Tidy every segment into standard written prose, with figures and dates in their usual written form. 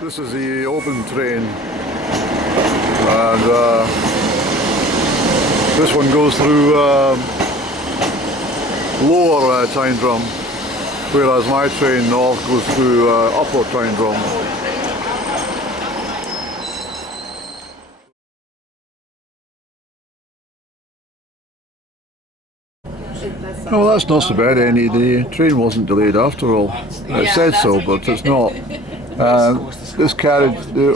This is the open train, and this one goes through lower Tyndrum, whereas my train north goes through upper Tyndrum. No, that's not so bad, Annie. The train wasn't delayed after all. It said so, but it's not. This carriage, the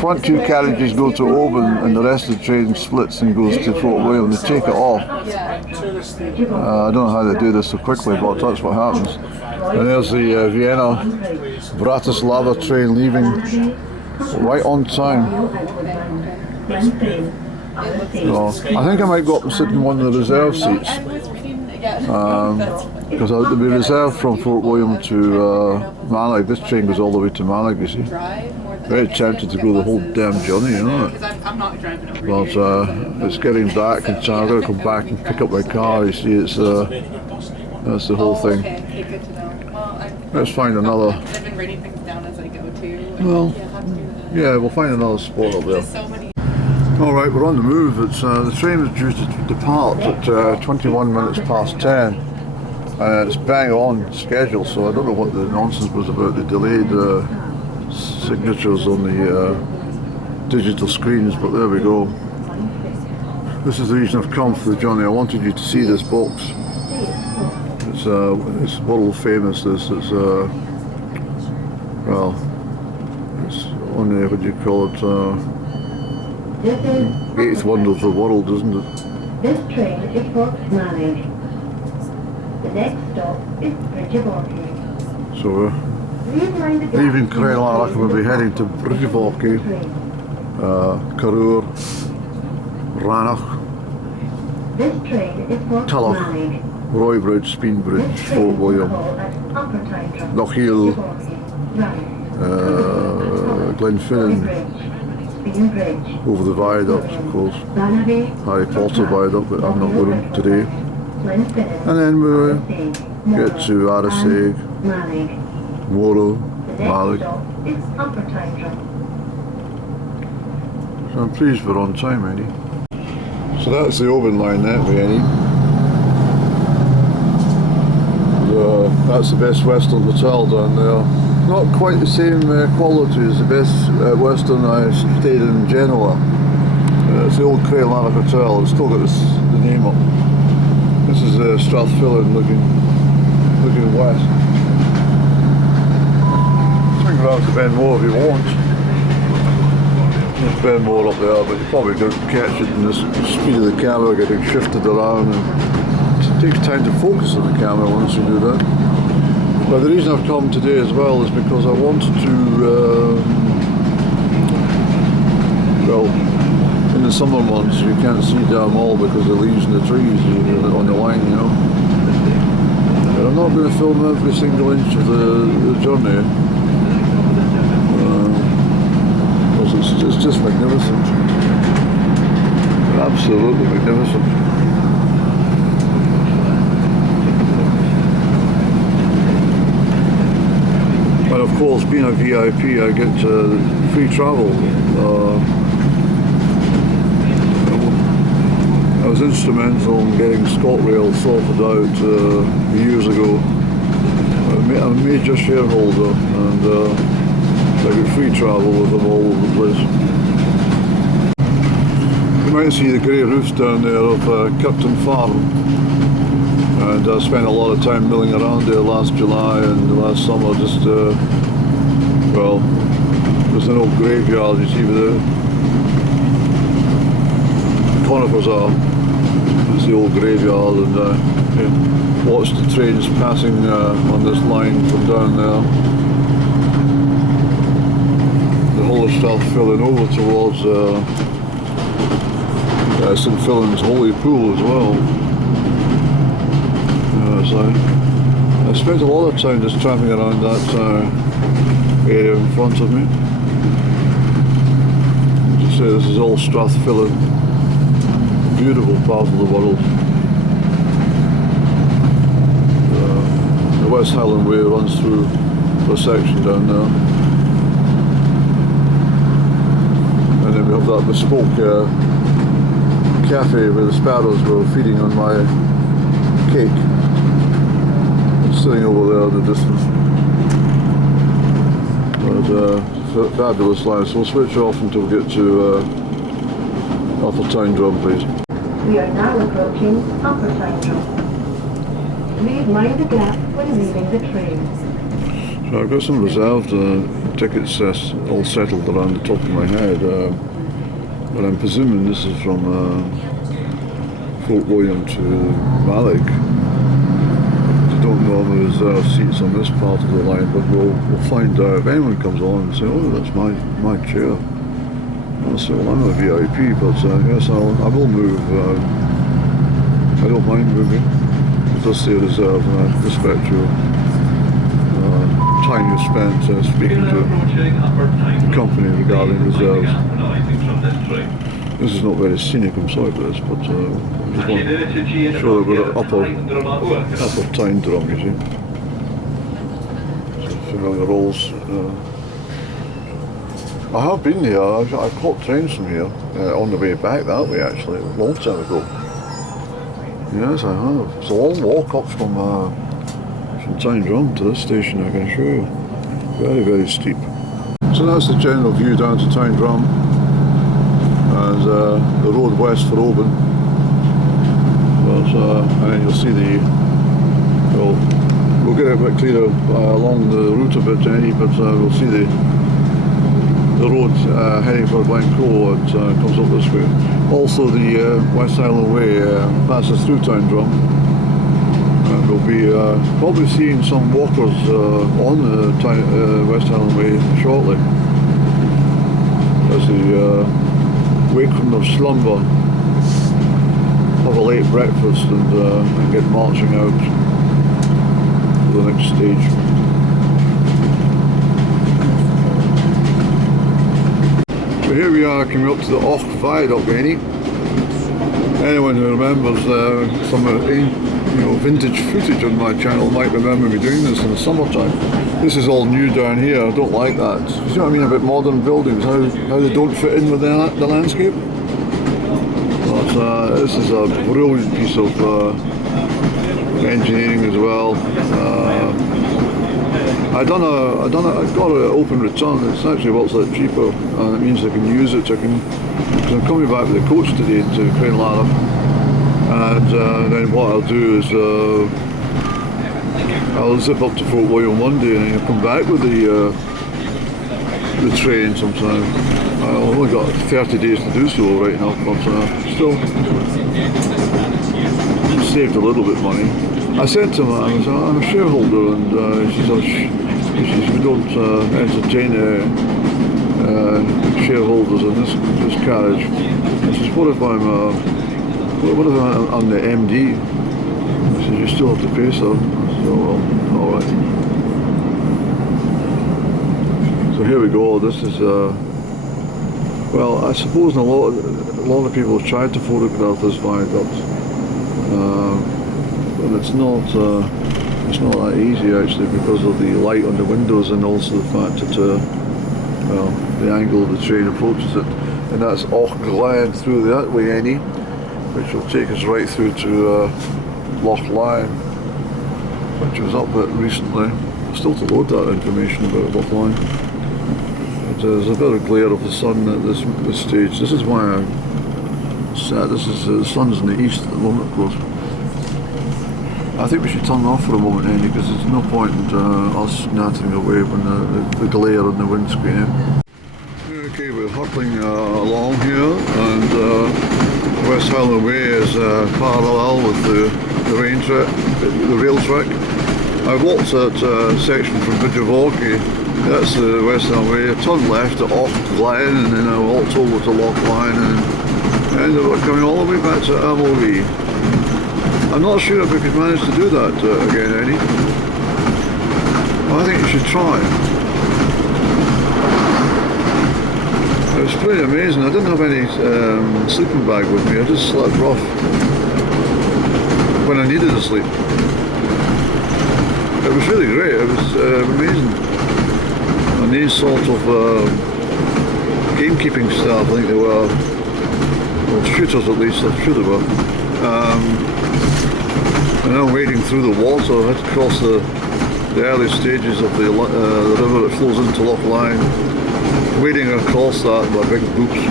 front two carriages go to Oban, and the rest of the train splits and goes to Fort William. They take it off. I don't know how they do this so quickly, but that's what happens. And there's the Vienna Bratislava train leaving right on time. So I think I might go up and sit in one of the reserve seats, because they'll be reserved from Fort William to Mallaig. This train goes all the way to Mallaig, you see. Very tempted to go the whole damn journey, you know. But it's getting dark, and so I've got to come back and pick up my car. You see, it's that's the whole thing. Let's find another. Well, yeah, we'll find another spot up there. Alright, we're on the move. It's the train is due to depart at 21 minutes past 10. It's bang on schedule, so I don't know what the nonsense was about the delayed signatures on the digital screens, but there we go. This is the reason I've come for the journey. I wanted you to see this box. It's world famous. This it's well, it's on the, what do you call it? Eighth wonder of the world, isn't it? This train is for Mallaig. The next stop is Bridgevorkey. So leaving Crianlarich, we'll be heading to Bridgevorkey, Carrúr, Ranach, Tulloch, Roybridge, Speenbridge, Fort William, Lochiel, Glenfinnan, over the viaducts, of course. Harry Potter viaduct, but I'm not going today. And then we'll get to Araseg, Moro, Mallaig. So I'm pleased we're on time, Annie. So that's the Oban line that way, Annie. That's the Best Western Hotel down there. Not quite the same quality as the Best Western I stayed in Genoa. It's the old Crianlarich Hotel. It's still got the name up. This is Strathfillan looking west. You can go out to Benmore if you want. There's Benmore up there, but you probably don't catch it in the speed of the camera getting shifted around. And it takes time to focus on the camera once you do that. But the reason I've come today as well is because I wanted to, well, in the summer months you can't see down all because of the leaves and the trees on the line, you know. But I'm not going to film every single inch of the journey, because it's just magnificent, absolutely magnificent. And of course, being a VIP, I get free travel. I was instrumental in getting ScotRail sorted out years ago. I'm a major shareholder, and I get free travel with them all over the place. You might see the grey roofs down there of Kirton Farm. And I spent a lot of time milling around there last July and last summer, just, well, there's an old graveyard, you see, where the conifers are. It's the old graveyard, and watched the trains passing on this line from down there. The whole of Strathfillan over towards St Fillan's Holy Pool as well. So I spent a lot of time just travelling around that area in front of me. As you say, this is all Strathfillan, beautiful part of the world. The West Highland Way runs through for a section down there. And then we have that bespoke cafe where the sparrows were feeding on my cake. It's sitting over there in the distance. But fabulous line, so we'll switch off until we get to Upper Town Drum, please. We are now approaching Upper Town Drum. Please mind the gap when leaving the train. So I've got some reserved tickets all settled around the top of my head, but I'm presuming this is from Fort William to Mallaig. I don't normally reserve seats on this part of the line, but we'll find out. If anyone comes on and say, oh, that's my chair, I'll say, well, I'm a VIP, but yes, I will move. I don't mind moving. It does say reserved, and I respect your time you spent speaking to the company regarding reserves. This is not very scenic, I'm sorry for this, but I just want to show that we're at upper Town Drum, you see. So familiar rolls. I have been here. I've caught trains from here on the way back that way, actually, a long time ago. Yes, I have. It's a long walk up from Town Drum to this station, I can assure you. Very, very steep. So that's the general view down to Town Drum and the road west for Oban. And then you'll see we'll get it a bit clearer along the route a bit, Jenny, but we'll see the road heading for Glencoe. It comes up this way. Also the West Highland Way passes through Town Drum, and we'll be probably seeing some walkers on the West Highland Way shortly as they wake from their slumber, have a late breakfast, and get marching out for the next stage. So here we are coming up to the Och Viaduct, Anyone who remembers some vintage footage on my channel might remember me doing this in the summertime. This is all new down here. I don't like that. You see what I mean about modern buildings, how they don't fit in with the landscape? But this is a brilliant piece of engineering as well. I got an open return. It actually works a lot cheaper, and it means I can use it. Because I'm coming back with a coach today to Crianlarich, and then what I'll do is I'll zip up to Fort William one day and then I'll come back with the train sometime. I've only got 30 days to do so right now, but still saved a little bit of money. I said to him, I'm a shareholder, and she says, we don't entertain shareholders in this carriage. She says, what if I'm the MD? She says, you still have to pay, sir. I said, well, alright. So here we go. This is well, I suppose a lot of people have tried to photograph this viaduct, but it's not that easy actually, because of the light on the windows and also the fact that well, the angle of the train approaches it, and that's Och Glen through that way, which will take us right through to Loch Lyon, which was up with recently. Still to load that information about Loch Lyon. There's a bit of glare of the sun at this stage. This is why I'm sad. The sun's in the east at the moment, of course. I think we should turn off for a moment, because there's no point in us nattering away when the glare on the windscreen. Okay, we're hurtling along here, and West Highland Way is parallel with the rail track. I walked that section from Bridge of Orkney. That's the West Highland Way. I turned left at Och Glen, and then I walked over to Loch Lyon, and ended up coming all the way back to Mallaig. I'm not sure if we could manage to do that again, Eddie. Well, I think you should try. It was pretty amazing. I didn't have any sleeping bag with me. I just slept rough when I needed to sleep. It was really great. It was amazing. Chinese sort of gamekeeping staff, I think they were, well, shooters at least, I'm sure they were. And I'm wading through the water. I had to cross the early stages of the river that flows into Loch Lyon, wading across that with big boots.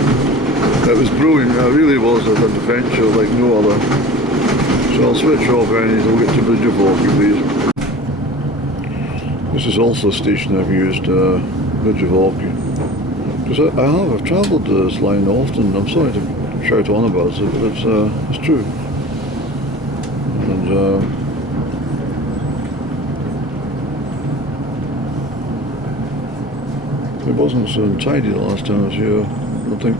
It was brilliant, it really was an adventure like no other. So I'll switch off and we'll get to Bridge of Orkney, please. This is also a station I've used, Bridge of Orkney. Because I've travelled this line often. I'm sorry to shout on about it, but it's true. And it wasn't so untidy the last time I was here, I don't think.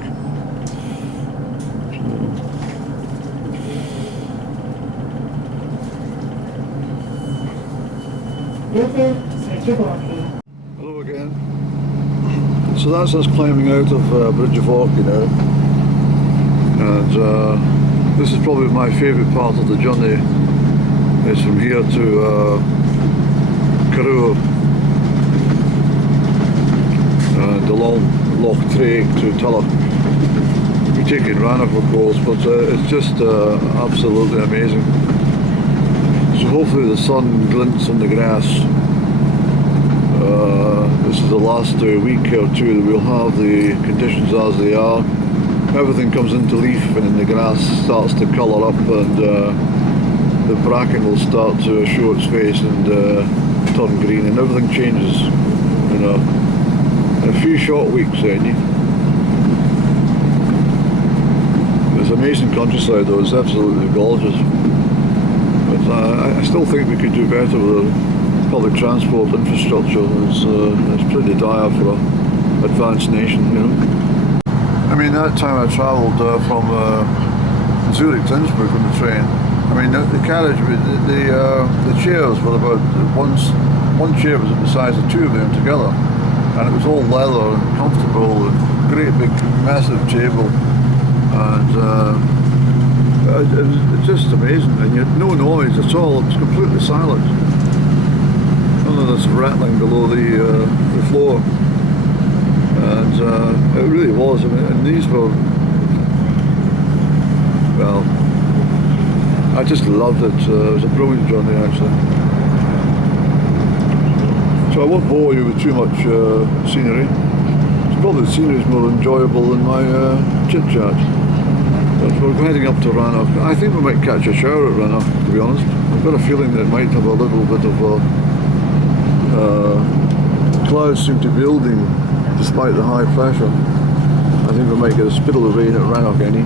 This is Bridge of Orkney. Hello again. So that's us climbing out of Bridge of Orkney now. And this is probably my favourite part of the journey. It's from here to Crieff and along Loch Traig to Tulla. We're taking Rannoch of course, but it's just absolutely amazing. So hopefully the sun glints on the grass. This is the last week or two that we'll have the conditions as they are. Everything comes into leaf and the grass starts to colour up, and the bracken will start to show its face and turn green, and everything changes in a few short weeks. It's amazing countryside though, it's absolutely gorgeous. But I still think we could do better with the public transport infrastructure. It's pretty dire for an advanced nation, you know. I mean, that time I travelled from Zurich to Innsbruck on the train. I mean, the carriage, the chairs were about one chair was the size of two of them together, and it was all leather and comfortable and great big massive table, and it's just amazing. And you had no noise at all. It was completely silent. None of this rattling below the floor. And it really was. I mean, and these were, well, I just loved it. It was a brilliant journey actually. So I won't bore you with too much scenery. Probably the scenery is more enjoyable than my chit chat. But we're heading up to Rannoch. I think we might catch a shower at Rannoch, to be honest. I've got a feeling that it might have a little bit of clouds seem to be building despite the high pressure. I think we might get a spittle of rain at Rannoch any.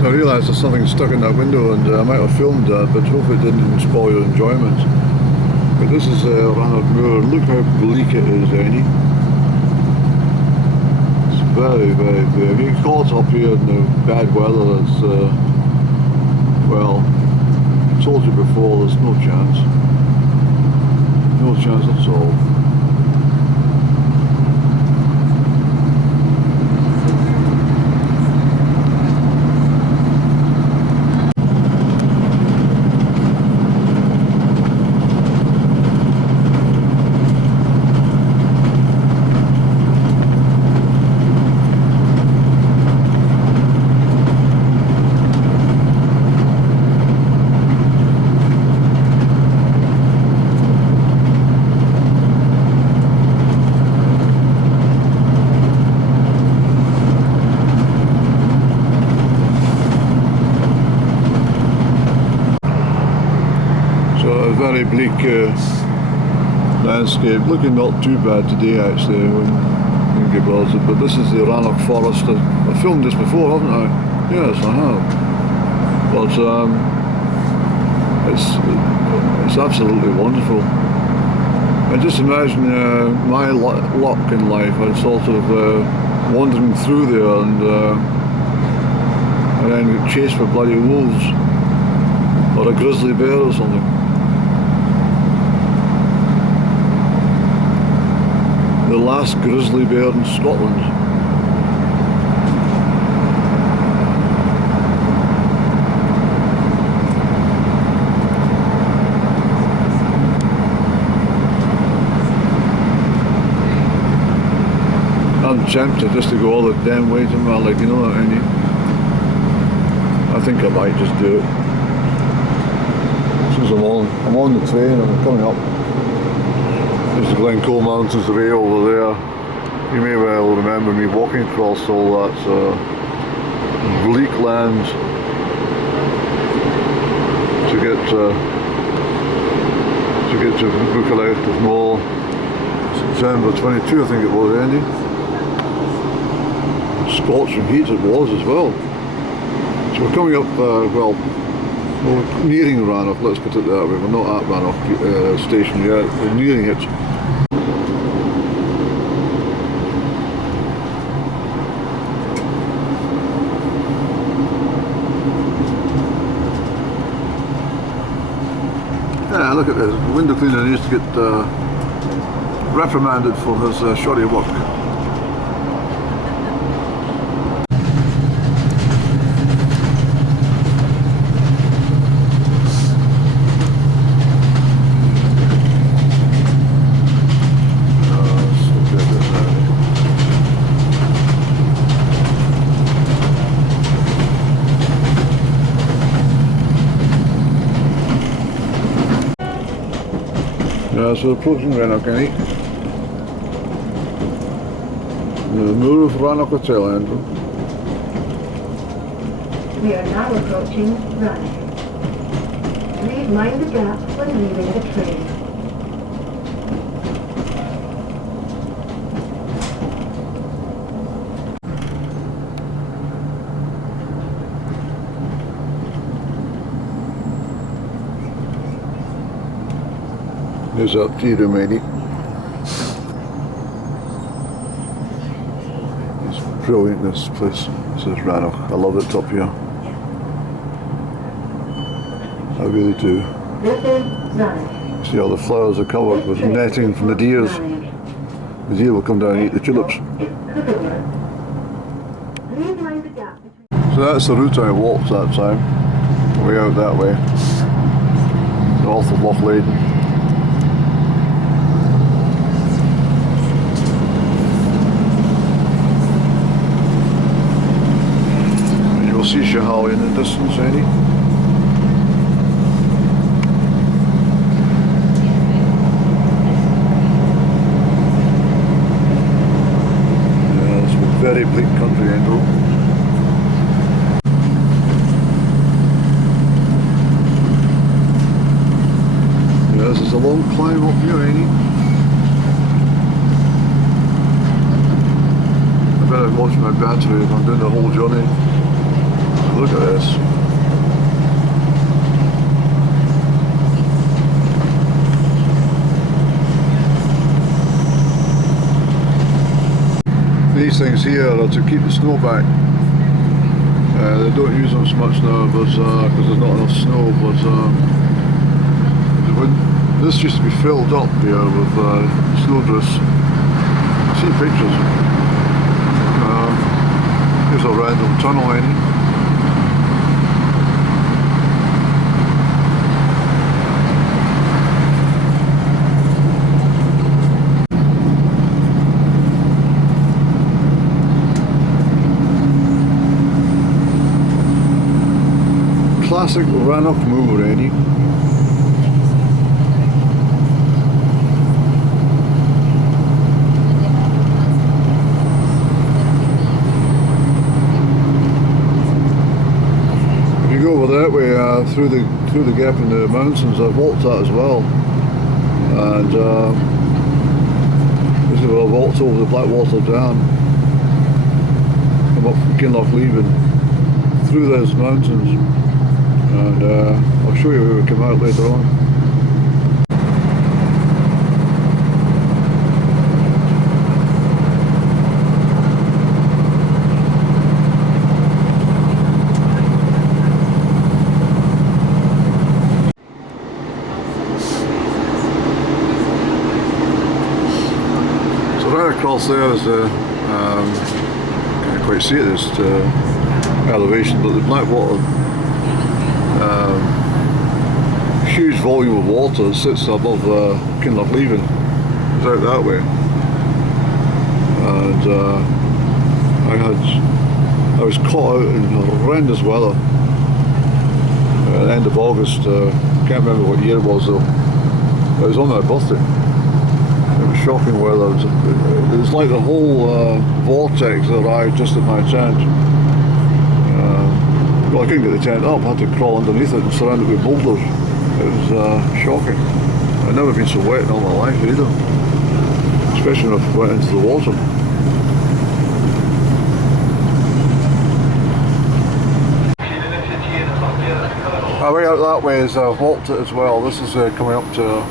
I realised there's something stuck in that window, and I might have filmed that, but hopefully it didn't spoil your enjoyment. But this is Rannoch Moor. Look how bleak it is, Annie. It's very, very bleak. If you get caught up here in the bad weather, it's, well, I told you before, there's no chance. No chance at all. very bleak landscape. Looking not too bad today actually when you get it, but this is the Rannoch Forest. I filmed this before, haven't I? Yes, I have. But it's absolutely wonderful. I just imagine my luck in life. I sort of wandering through there and then get chased by bloody wolves or a grizzly bear or something. The last grizzly bear in Scotland. I'm tempted just to go all the damn way to Mallaig, you know what I mean? I think I might just do it. Since I'm on the train and I'm coming up. There's the Glencoe Mountains way over there. You may well remember me walking across all that bleak land to get to Buccleuch of Moor. September 22, I think it was, Andy. Scorching heat it was as well. So we're coming up, well, we're nearing Rannoch, let's put it that way. We're not at Rannoch station yet, we're nearing it. Yeah, look at this. The window cleaner needs to get reprimanded for his shoddy work. So we're approaching Rannoch, Annie. The Moor of Rannoch Hotel, Andrew. We are now approaching Rannoch. Please mind the gap when leaving the train. It's up to you, matey. It's brilliant, this place. This is Rannoch. I love it up here. I really do. This is Rannoch. See how the flowers are covered with netting from the deers. The deer will come down and eat the tulips. So that's the route I walked that time. Way out that way. North of Loch Leyden. See Shahali in the distance, Andy. Yeah, it's a very bleak country, Andrew. Yeah, this is a long climb up here, Andy. I better watch my battery if I'm doing the whole journey. Look at this. These things here are to keep the snow back. They don't use them so much now because there's not enough snow, but this used to be filled up here with snowdrifts. See pictures. Here's a random tunnel, Annie. Classic Rannoch Moor, Annie. If you go over that way through the gap in the mountains. I've walked that as well, and this is where I walked over the Blackwater Dam, come up from Crianlarich and through those mountains, and I'll show you where we come out later on. Across there is can't quite see it, this elevation, but the Blackwater, huge volume of water sits above Crianlarich, it's out that way, and I was caught out in horrendous weather at the end of August. Can't remember what year it was though. It was on my birthday. Shocking weather. It was like the whole vortex arrived just at my tent. Well, I couldn't get the tent up, I had to crawl underneath it and surround it with boulders. It was shocking. I'd never been so wet in all my life either, especially when I went into the water. Our way out that way is walked it as well. This is coming up to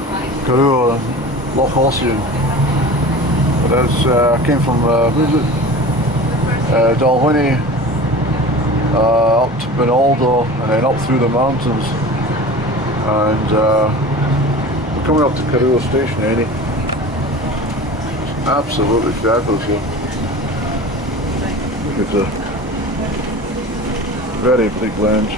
Crieff and Loch Ossian. That's came from where is it? Dalwhinnie up to Benaldo and then up through the mountains, and we're coming up to Crieff station, Eddie. Absolutely fabulous here. It's a very big lounge.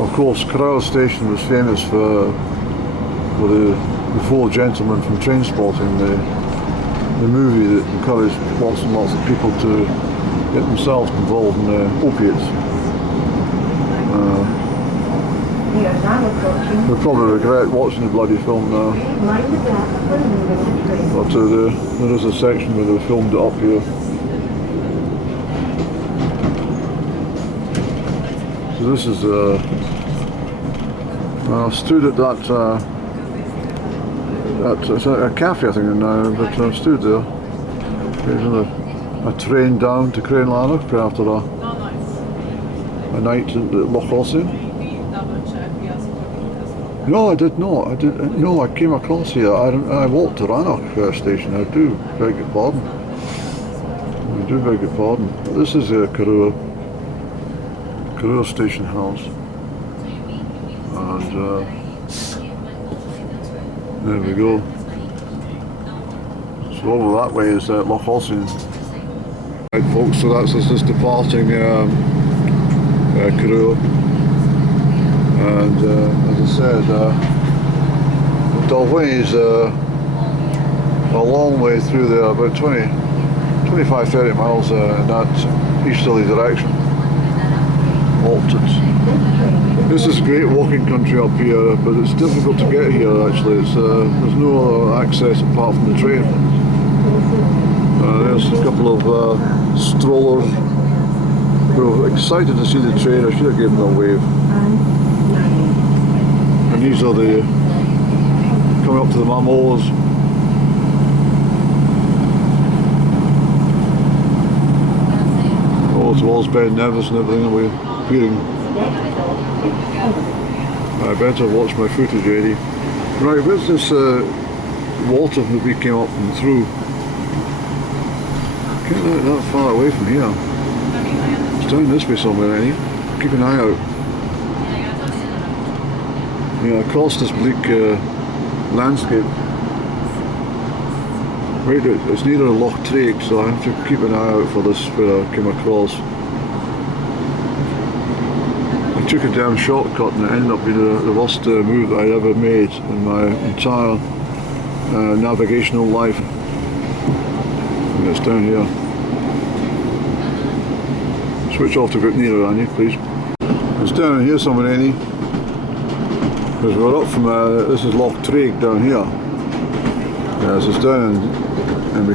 Of course, Crieff station was famous for the four gentlemen from Trainspotting, the movie that encouraged lots and lots of people to get themselves involved in opiates. They'll probably regret watching the bloody film now. But there is a section where they filmed it up here. So this is I stood at that it's a cafe I think now, but I stood there. There's a train down to Crianlarich after a night at Loch Ossian. No, I did not. No, I came across here. I walked to Rannoch station. I do beg your pardon. I do beg your pardon. This is Crieff station house, and there we go. So over that way is Loch Ossian. Right folks, so that's us just departing Crieff, and as I said, Dalwhinnie is a long way through there, about 25-30 miles in that easterly direction. This is great walking country up here, but it's difficult to get here actually. There's no other access apart from the train. There's a couple of strollers who are excited to see the train. I should have given them a wave. And these are coming up to the Mallaig. Oh, towards Ben Nevis and everything, and we're appearing. I better watch my footage, Eddie. Right, where's this water that we came up and through? Can't let that far away from here. It's down this way somewhere, Eddie. Keep an eye out. Yeah, across this bleak landscape. Right, it's near Loch Traig, so I have to keep an eye out for this where I came across. I took a damn shortcut and it ended up being the worst move that I'd ever made in my entire navigational life. And it's down here. Switch off to get nearer, Annie, please. It's down here somewhere, Annie. Because we're up from, this is Loch Traig down here. Yes, it's down in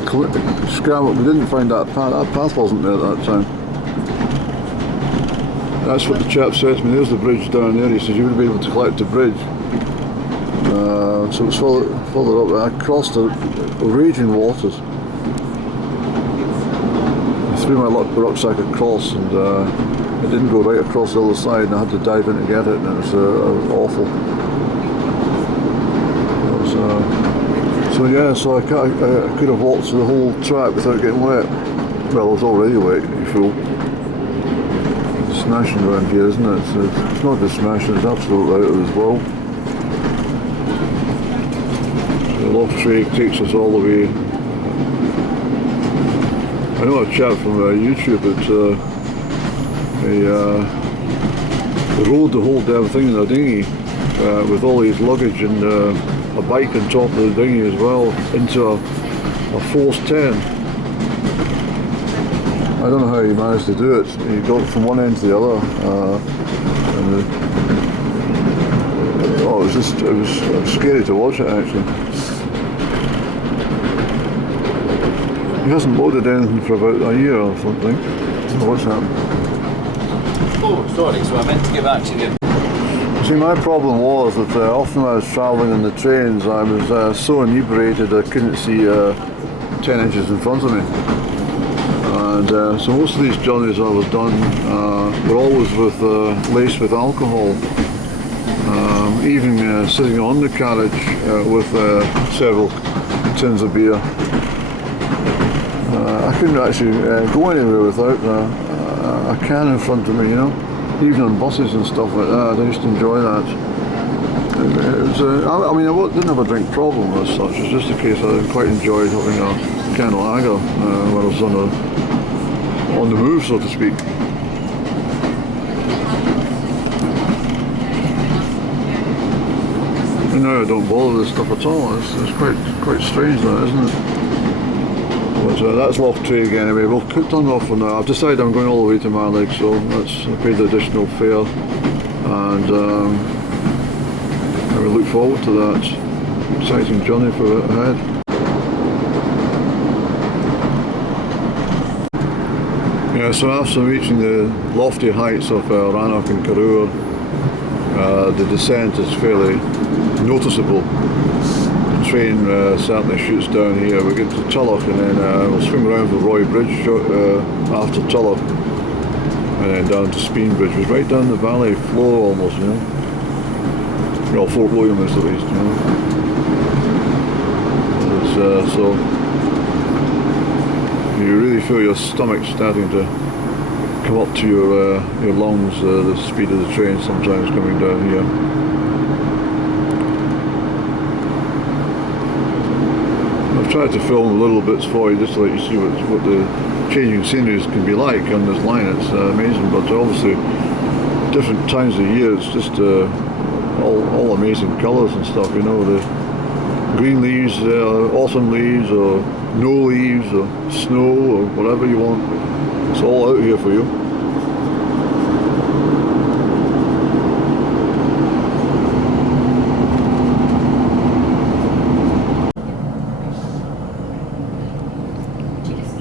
scrambled. We didn't find that path. That path wasn't there at that time. That's what the chap said to me. There's the bridge down there. He says you wouldn't be able to collect the bridge. So it was further up. I crossed the raging waters. I threw my rucksack across, and it didn't go right across the other side, and I had to dive in to get it, and it was awful. So yeah, so I could have walked through the whole track without getting wet. Well, I was already wet, you fool. It's smashing around here, isn't it? It's not just smashing, it's absolutely out as well. The loft tray takes us all the way. I know a chap from YouTube that they rode the whole damn thing in a dinghy with all his luggage and a bike on top of the dinghy as well into a Force 10. I don't know how he managed to do it. He got from one end to the other. It was scary to watch it actually. He hasn't loaded anything for about a year or something. I don't know what's happened. Oh, sorry, so I meant to give actually a... See, my problem was that often when I was travelling in the trains, I was so inebriated I couldn't see 10 inches in front of me. And so most of these journeys I was done were always laced with alcohol. Even sitting on the carriage with several tins of beer. I couldn't actually go anywhere without a can in front of me, you know. Even on buses and stuff like that, I used to enjoy that. It was, I mean, I didn't have a drink problem as such. It's just a case I quite enjoyed having a can of lager when I was on the move, so to speak. And now I don't bother with this stuff at all. It's quite strange, that, isn't it? But that's loft tray again anyway. We'll turn off on that. I've decided I'm going all the way to Mallaig, so I paid the additional fare, and I will look forward to that exciting journey for ahead. Yeah, so after reaching the lofty heights of Rannoch and Carrúr, the descent is fairly noticeable. The train certainly shoots down here. We get to Tulloch and then we'll swing around the Roy Bridge after Tulloch, and then down to Speen Bridge, which is right down the valley floor almost, you know. Well, Fort William is at least, you know. So you really feel your stomach starting to come up to your lungs, the speed of the train sometimes coming down here. I've tried to film little bits for you just to let you see what the changing sceneries can be like on this line. It's amazing, but obviously different times of the year it's just all amazing colours and stuff, you know, the green leaves, autumn leaves, or no leaves, or snow, or whatever you want. It's all out here for you.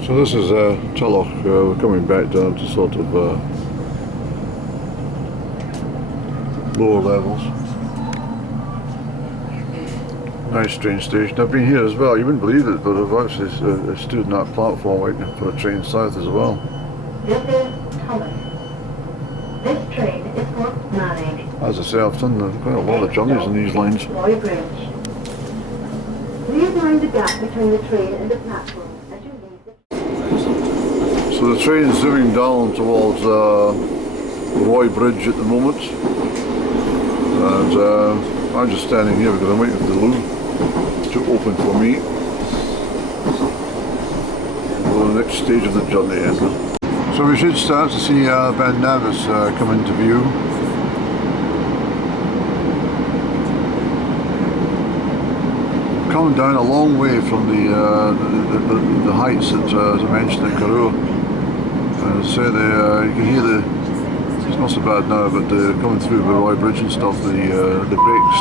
So this is Tulloch. We're coming back down to sort of lower levels. Nice train station. I've been here as well. You wouldn't believe it, but I've actually stood on that platform waiting for a train south as well. This is Tulloch. This train is for Mallaig. As I say, I've done quite a lot of journeys on these lines. Roy Bridge. Please mind the gap between the train and the platform as you leave the... So the train's zooming down towards Roy Bridge at the moment, and I'm just standing here because I'm waiting for the loo to open for me for the next stage of the journey. So we should start to see Ben Nevis come into view. Coming down a long way from the heights that, as I mentioned, in Carrúr. As I say, you can hear it's not so bad now, but coming through the Roy Bridge and stuff, the brakes.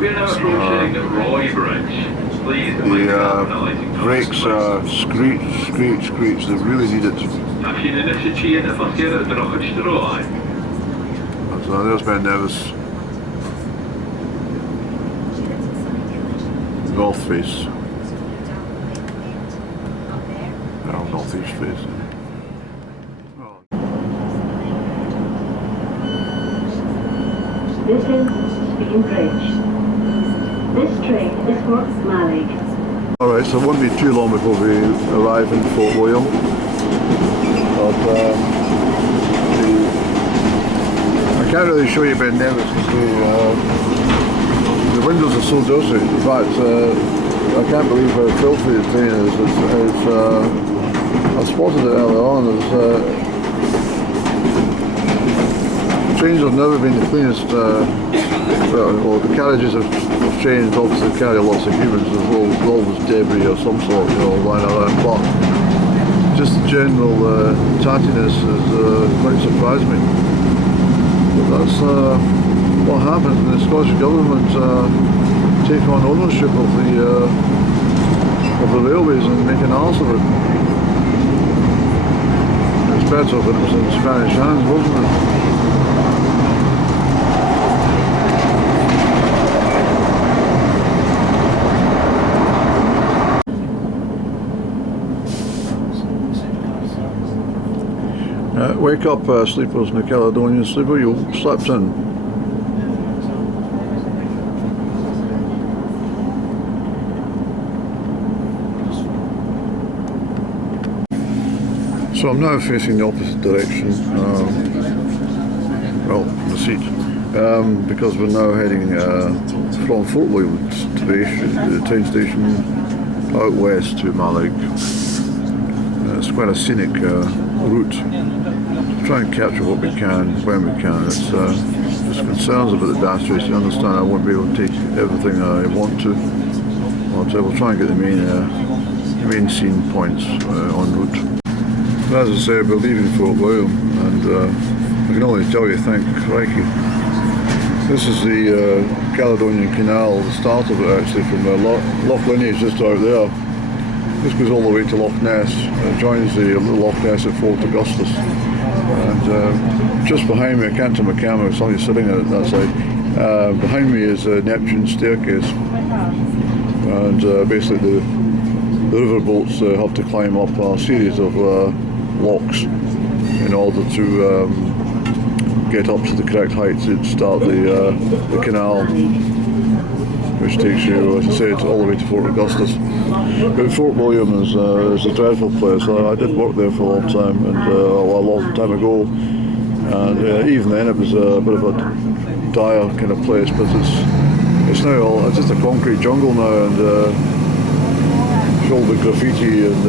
We're now approaching Roy Bridge. The brakes screech, they really need it. So there's Ben Nevis, north face, well, northeast face. This is Speed Bridge. This train is for Mallaig. Alright, so it won't be too long before we arrive in Fort William. But I can't really show you Ben Nevis because the windows are so dirty. In fact, I can't believe how filthy the train is. I spotted it earlier on. Trains have never been the cleanest. Well, the carriages of trains obviously carry lots of humans. There's always debris of some sort, lying around. But just the general tattiness has quite surprised me. But that's what happens when the Scottish Government take on ownership of the railways and make an arse of it. It's better if it was in Spanish hands, wasn't it? Wake up, sleepers in the Caledonian sleeper, you slept in. So I'm now facing the opposite direction, well, the seat, because we're now heading from Fort William to the train station out west to Mallaig. It's quite a scenic route. Try and capture what we can when we can. It's just concerns about the dash race. You understand I won't be able to take everything I want to. But we'll try and get the main scene points en route. But as I say, we're leaving Fort William, and I can only tell you, thank crikey. This is the Caledonian Canal, the start of it actually, from Loch Linney is just out there. This goes all the way to Loch Ness. It joins the Loch Ness at Fort Augustus. And just behind me, I can't turn my camera, it's only sitting at that side. Behind me is Neptune's staircase. And basically the river boats have to climb up a series of locks in order to get up to the correct height to start the canal, which takes you, as I said, all the way to Fort Augustus. But Fort William is a dreadful place. I did work there for a long time, and a long time ago, and even then it was a bit of a dire kind of place, but it's now it's just a concrete jungle now, and filled with graffiti and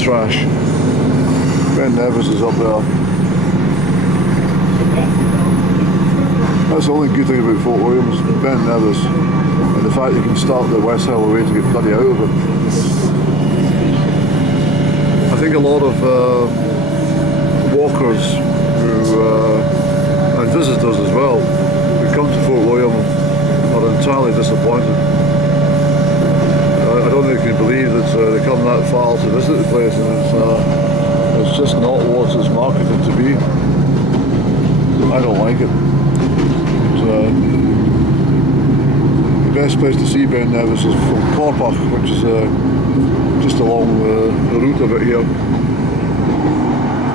trash. Ben Nevis is up there. That's the only good thing about Fort William is Ben Nevis, and the fact you can start the West Hill away to get bloody out of it. I think a lot of walkers and visitors as well who come to Fort William are entirely disappointed. I don't think they can believe that they come that far to visit the place, and it's just not what it's marketed to be. I don't like it. The best place to see Ben Nevis is from Corpach, which is just along the route of it here.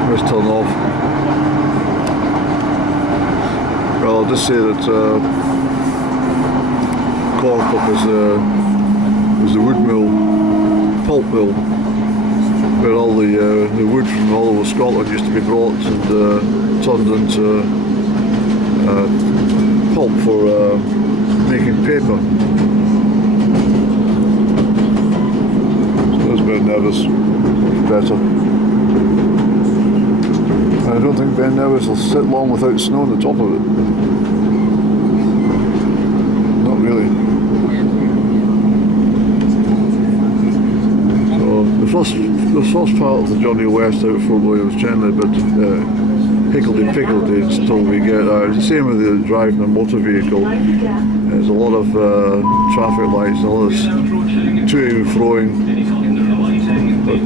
Let's turn off. Well, I'll just say that Corpach is the wood mill, pulp mill, where all the wood from all over Scotland used to be brought and turned into pulp for making paper. So there's Ben Nevis, better. I don't think Ben Nevis will sit long without snow on the top of it. Not really. So the first part of the journey west out of Fort William is generally a bit higgledy-piggledy until we get out. It's the same with the driving a motor vehicle. There's a lot of traffic lights, a lot of to and froing. But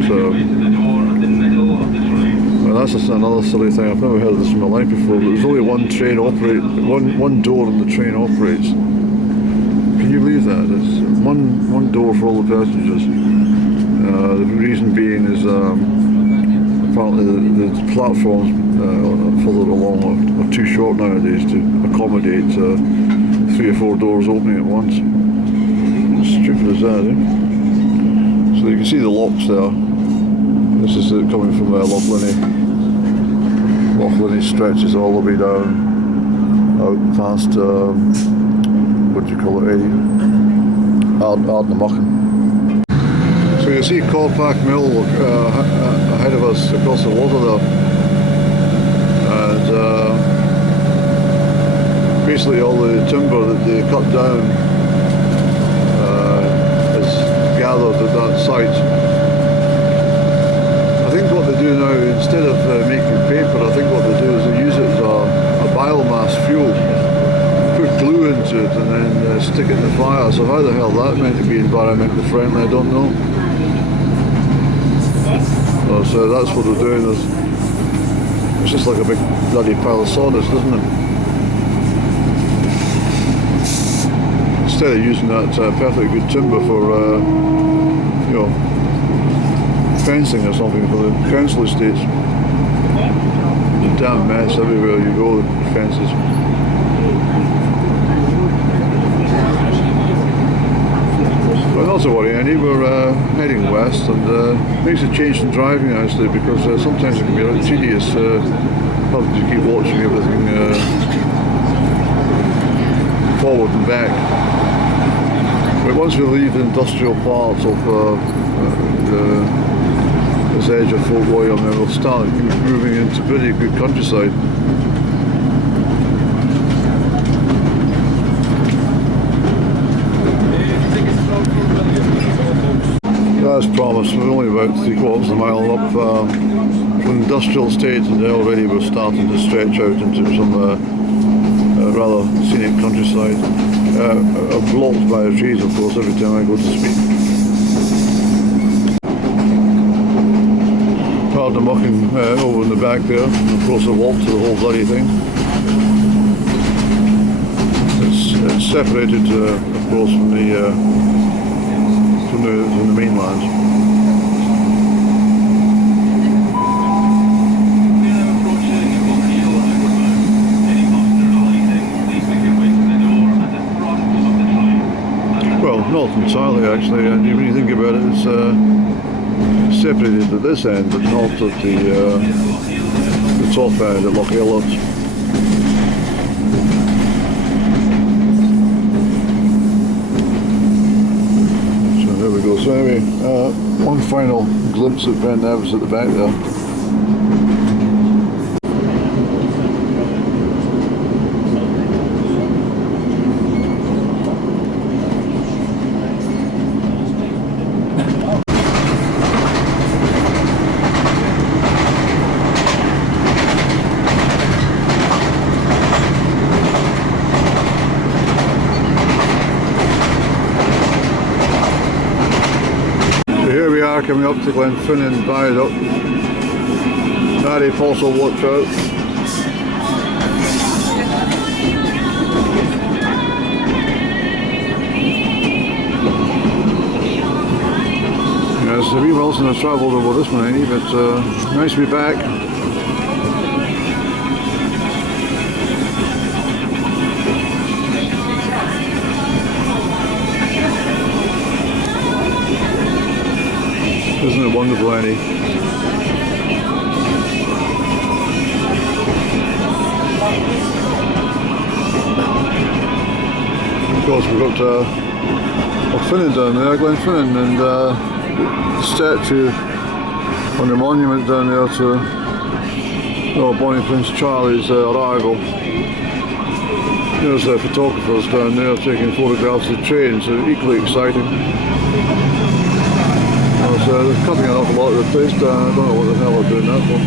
well, that's just another silly thing. I've never heard of this in my life before. But there's only one train one door on the train operates. Can you believe that? It's one door for all the passengers. The reason being is apparently the platforms further along are too short nowadays to accommodate 3 or 4 doors opening at once. Stupid as that, eh? So you can see the locks there. This is coming from Lochlinny. Lochlinny stretches all the way down out past what do you call it, Ardnamurchan. So you see Corpac Mill ahead of us across the water there, and basically all the timber that they cut down is gathered at that site. I think what they do now, instead of making paper, I think what they do is they use it as a biomass fuel. Put glue into it and then stick it in the fire. So how the hell that meant to be environmentally friendly, I don't know. So that's what they're doing. It's just like a big bloody pile of sawdust, isn't it? Instead of using that perfectly good timber for, you know, fencing or something for the council estates. It's a damn mess everywhere you go, the fences. But not to worry, Annie, we're heading west, and makes a change in driving actually, because sometimes it can be a little tedious having to keep watching everything forward and back. But once we leave the industrial parts of this edge of Fort William, then we'll start moving into pretty good countryside. As promised, we're only about 3/4 of a mile up from the industrial estate, and already we're starting to stretch out into some rather scenic countryside, blocked by the trees, of course, every time I go to speak. Ardnamurchan over in the back there, and of course a walk to the whole bloody thing. It's separated, of course, from the mainland. Well, not entirely actually, and when you think about it, it's separated at this end, but not at the top end at Loch Ellet. So anyway, one final glimpse at Ben Nevis at the back there. Coming up to Glenfinnan Viaduct. Very possible, watch out. Yeah, it's a wee while since I've travelled over this one, but nice to be back. Isn't it wonderful, Annie? Of course, we've got Finnan down there, Glenfinnan, and the statue on the monument down there to Bonnie Prince Charlie's arrival. There's photographers down there taking photographs of the train, so equally exciting. So they're cutting an awful lot of the place down. I don't know what the hell they're doing that for.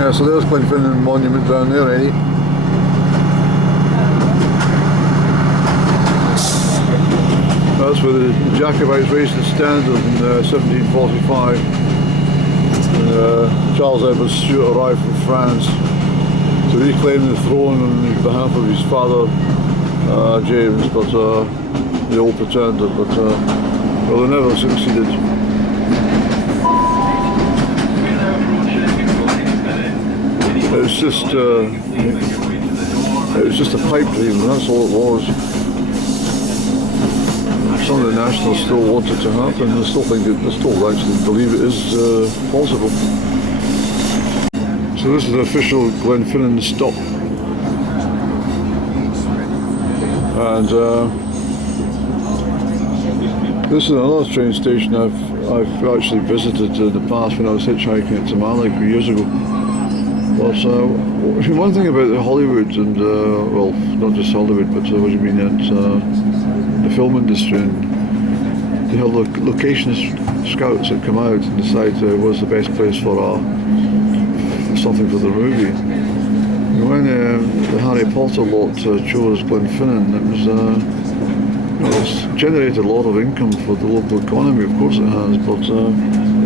Yeah, so there's Glenfinnan Monument down there, Eddie. That's where the Jacobites raised the standard in 1745. And, Charles Edward Stuart arrived from France to reclaim the throne on behalf of his father James, but they all pretended, but well, they never succeeded. It was just a pipe dream, and that's all it was. Some of the nationalists still want it to happen. They still actually believe it is possible. So this is the official Glenfinnan stop, and this is another train station I've actually visited in the past when I was hitchhiking to Mallaig years ago. But one thing about Hollywood and well, not just Hollywood, but what do you mean at the film industry, and they have location scouts that come out and decide what's the best place for something for the movie. And when the Harry Potter lot chose Glenfinnan, it's generated a lot of income for the local economy, of course it has, but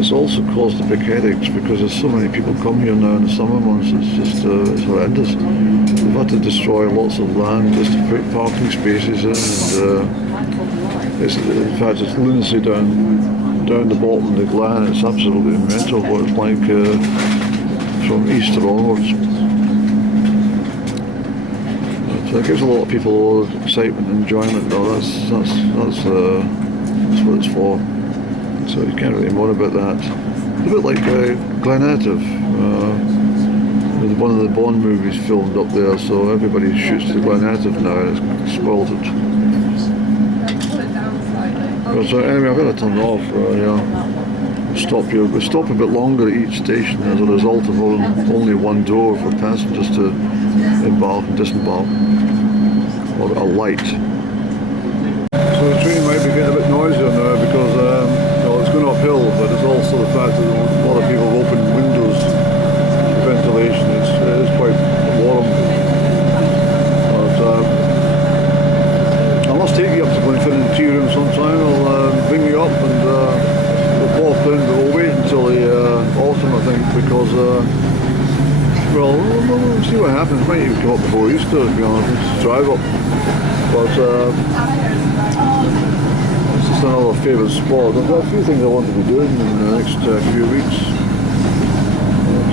it's also caused a big headaches because there's so many people come here now in the summer months. It's just it's horrendous. They've had to destroy lots of land just to put parking spaces in, and in fact it's lunacy down the bottom of the Glen. It's absolutely mental what it's like from Easter onwards. So it gives a lot of people a lot of excitement and enjoyment though. That's what it's for. So you can't really moan about that. It's a bit like Glenative. There's one of the Bond movies filmed up there, so everybody shoots to Glenative now, and it's spoiled it. So anyway, I've got to turn off. Stop here. We stop a bit longer at each station as a result of only one door for passengers to embark and disembark, or a light. So the train might be getting a bit noisier now because it's going uphill, but it's also the fact that a lot of people have opened windows for ventilation. It is quite warm. But I must take you up to Glenfinnan tea room sometime. I'll bring you up and we'll pop in, but we'll wait until the autumn, I think, because well, we'll see what happens. Might even come up before Easter, to be honest. Just drive up. But it's just another favourite spot. I've got a few things I want to be doing in the next few weeks.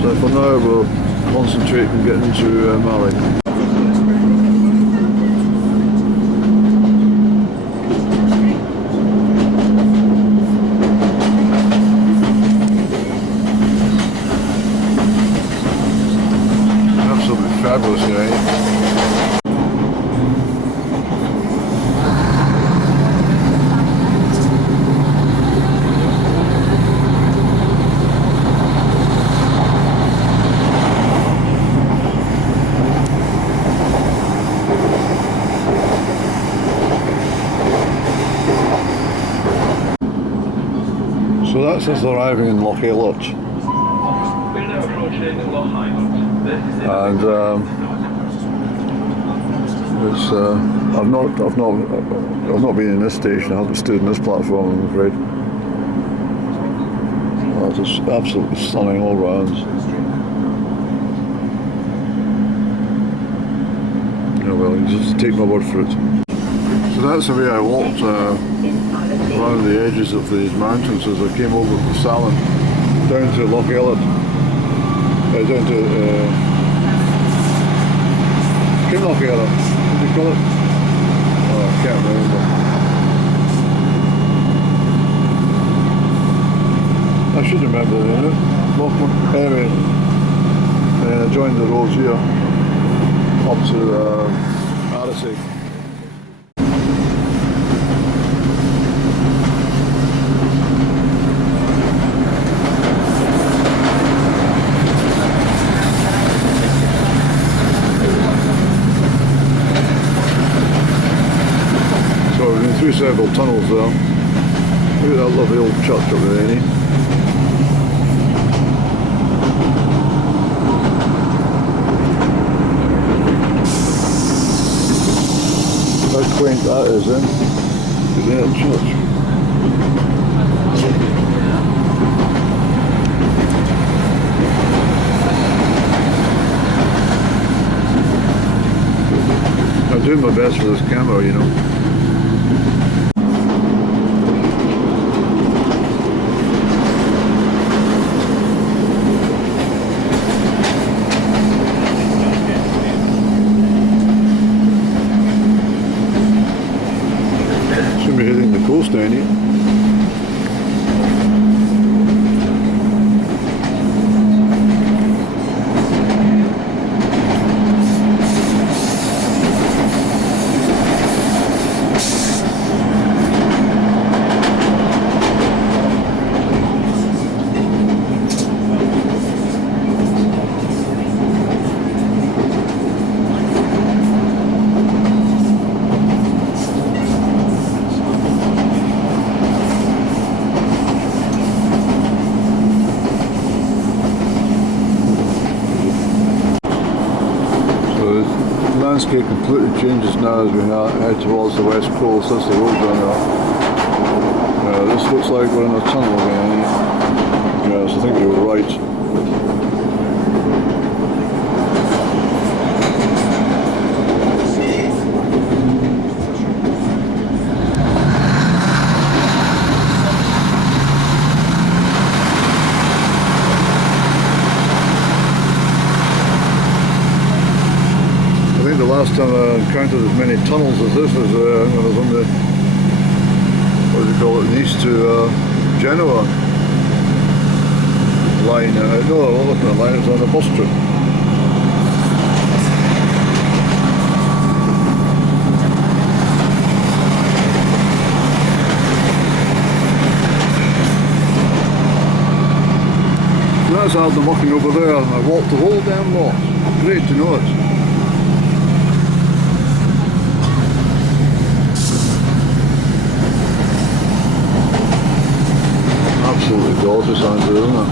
So for now, we'll concentrate on getting to Mallaig. Fabulous here, eh? So that's us arriving in Loch Ailot. And it's I've not been in this station. I haven't stood in this platform, I'm afraid. It's just absolutely stunning all round. Yeah, well, you just take my word for it. So that's the way I walked around the edges of these mountains as I came over to Salon, down to Loch Ailot. Down to Crianlarich, what do you call it? Oh, I can't remember. I should remember the name. Anyway, I joined the road here up to Arasig. Through several tunnels there. Look at that lovely old church up there, eh? How quaint that is, eh? at that church. I'm doing my best with this camera, you know. Should be hitting the coast down here. Landscape completely changes now as we head towards the west coast. That's the road down there. This looks like we're in a tunnel again. Yes, I think you were right. The last time I encountered as many tunnels as this was when I was on the, what do you call it, east to Genoa line. No, it wasn't a line, it was on the bus trip. So that's how I'm walking over there. I walked the whole damn lot. Great to know it. Absolutely gorgeous, Andrew, isn't it?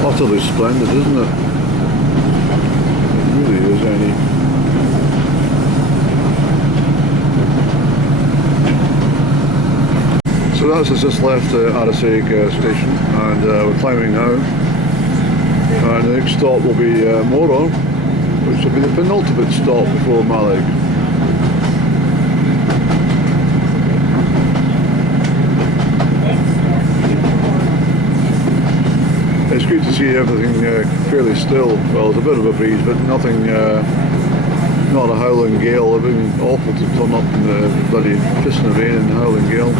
Utterly splendid, isn't it? It really is, Annie. So that's us just left Mallaig station, and we're climbing now. And the next stop will be Moro, which will be the penultimate stop before Mallaig. It's good to see everything fairly still. Well, there's a bit of a breeze, but nothing, not a howling gale. It would have been awful to turn up in the bloody pissing rain and howling gale.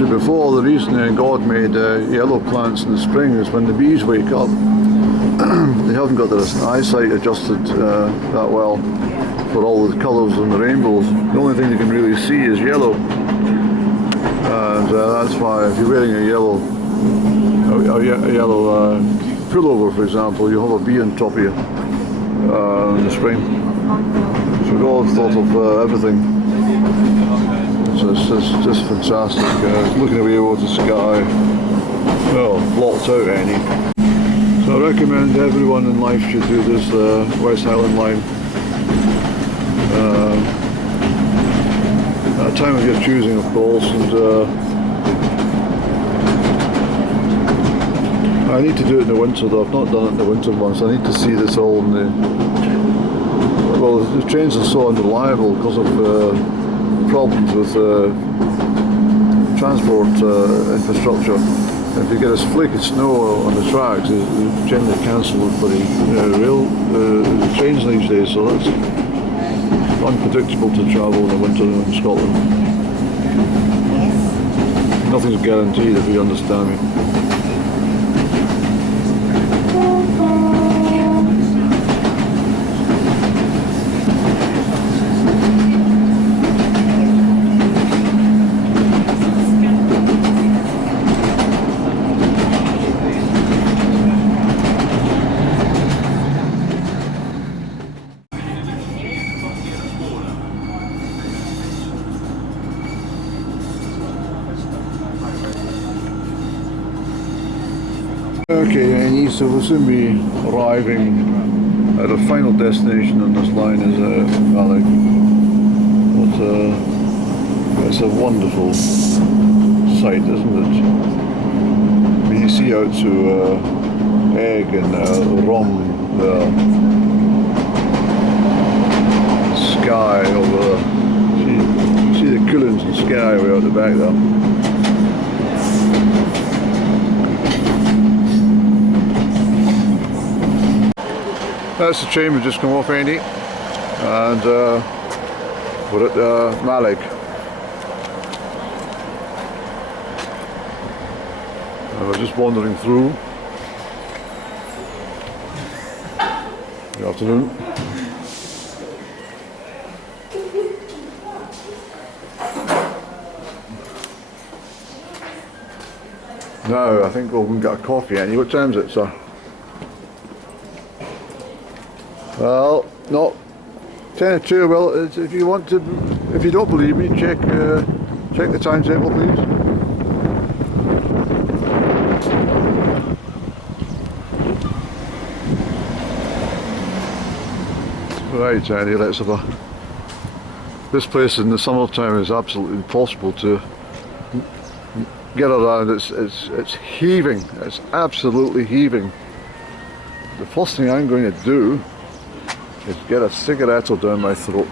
Before, the reason God made yellow plants in the spring is when the bees wake up. They haven't got their eyesight adjusted that well for all the colours and the rainbows. The only thing they can really see is yellow, and that's why if you're wearing a yellow pullover, for example, you'll have a bee on top of you in the spring. So God thought of everything. So it's just fantastic. Looking away over the sky, well, blocked out, Annie. So I recommend everyone in life should do this West Highland line. At a time of your choosing, of course, and I need to do it in the winter though. I've not done it in the winter once. I need to see this all in the... Well, the trains are so unreliable because of problems with transport infrastructure. If you get a flake of snow on the tracks, they generally cancel it for the trains these days, so that's unpredictable to travel in the winter in Scotland. Nothing's guaranteed, if you understand me. Okay, Annie, so we'll soon be arriving at our final destination on this line is Mallaig. But it's a wonderful sight, isn't it? When you see out to Egg and Rom, the sky over there. See the Cuillins and Skye way out the back there. That's the train we've just come off, Andy, and we're at Mallaig. And we're just wandering through. Good afternoon. Now, I think we'll go and get a coffee, Andy. What time is it, sir? Well, no, 10 to 2. Well, if you want to, if you don't believe me, check the timetable, please. Right, Andy, let's have a. This place in the summertime is absolutely impossible to get around. It's heaving. It's absolutely heaving. The first thing I'm going to do is get a cigarette down my throat.